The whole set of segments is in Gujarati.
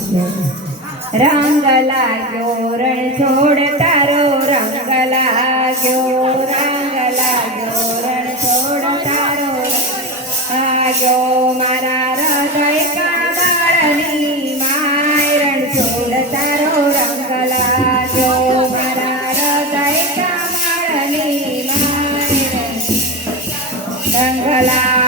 રંગ લાગ્યો રણ છોડ તારો રંગ લાગ્યો રંગ લાગ્યો રણ છોડ તારો લાગ્યો મારા હૃદય કાબળની માય રણ છોડ તારો રંગ લાગ્યો મારા હૃદય કાબળની માય રંગ લાગ્યો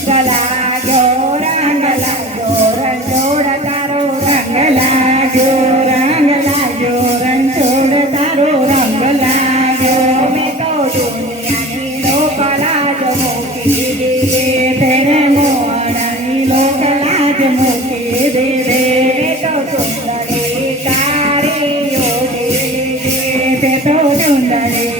લાગ્યો રંગ લાગ્યો રણ છોડ તારો રંગ લાગ્યો રંગ લાગ્યો રણ છોડ તારો રંગ લાગ્યો મેં તો દુનિયાની મૂકી તેને મોહનની લોકલાજ મૂકી દીધી મેં તો સુંદરી તારી તે તો સુંદરી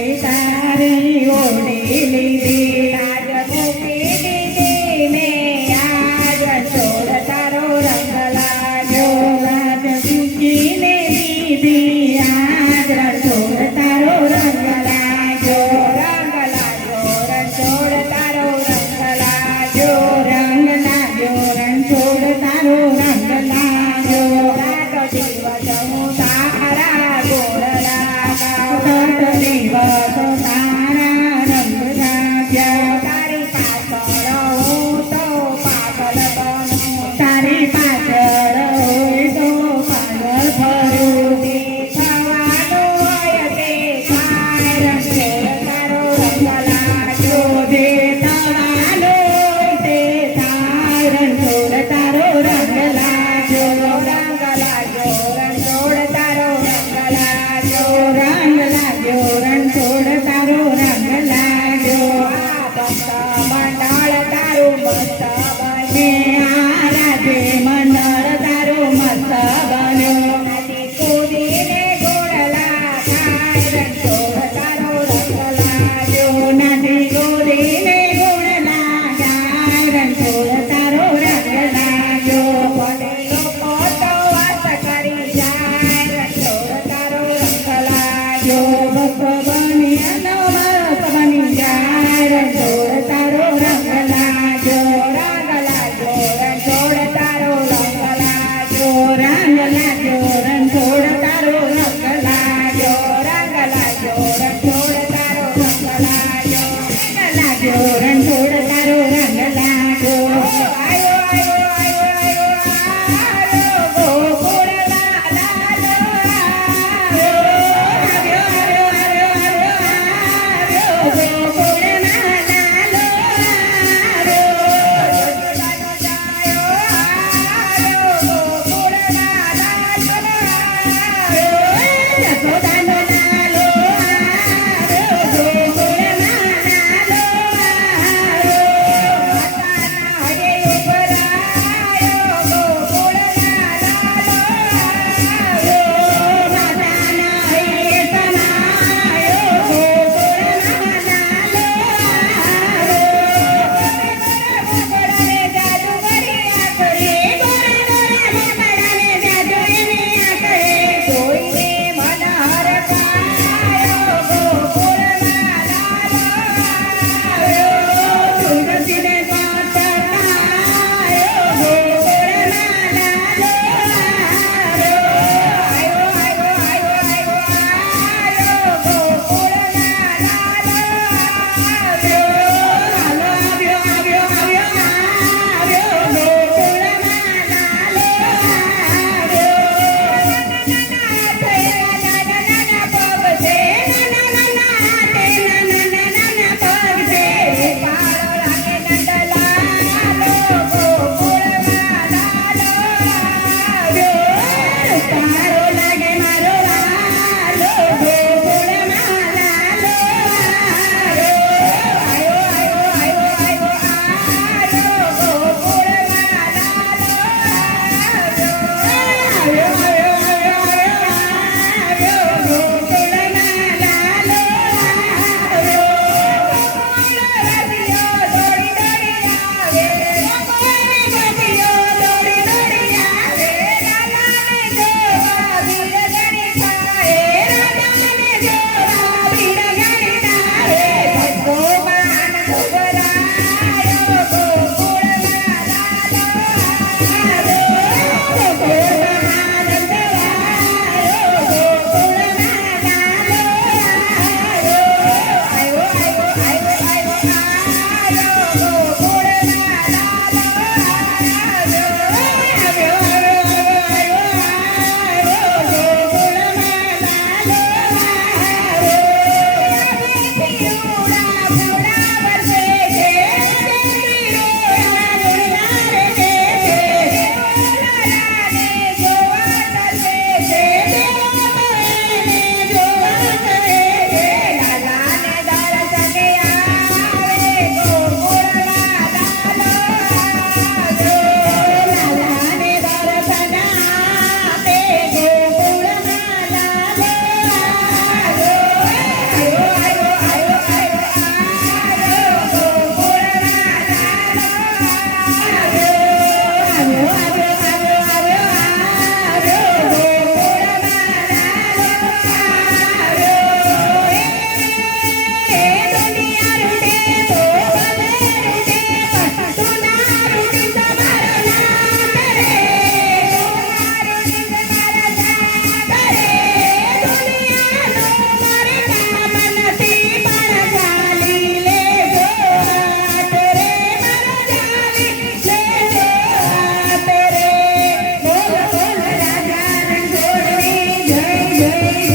Hey.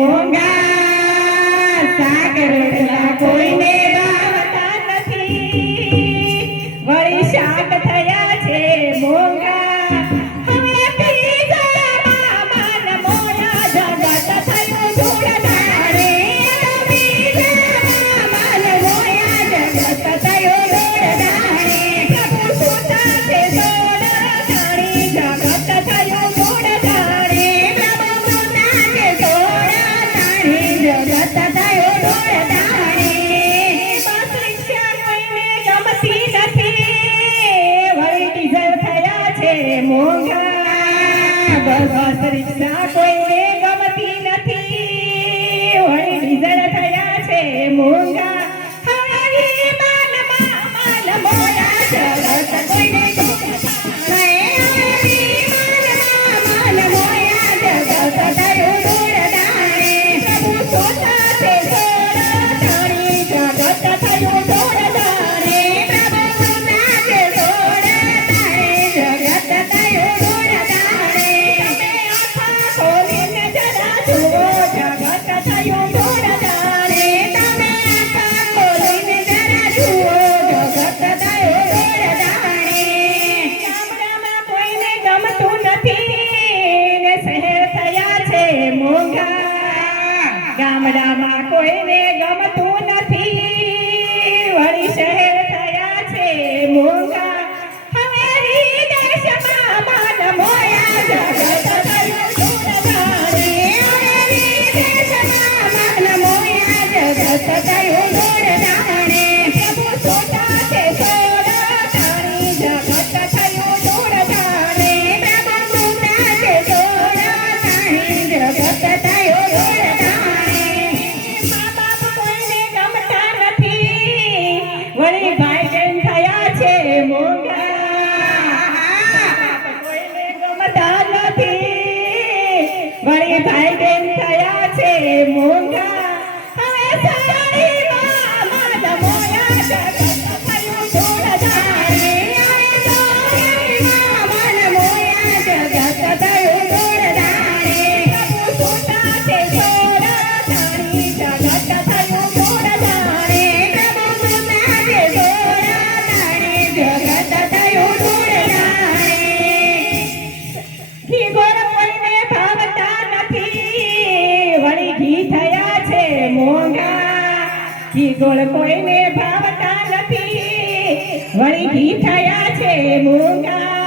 ભોંગા સાગર કોઈને બાવા Thank you. ગામડામાં કોઈને ગમતું નથી. વળી શહેર થયા છે મોંઘા. હવે વિદેશમાં માન મોયા જગત મોયા જગત થયા છે મૂંગા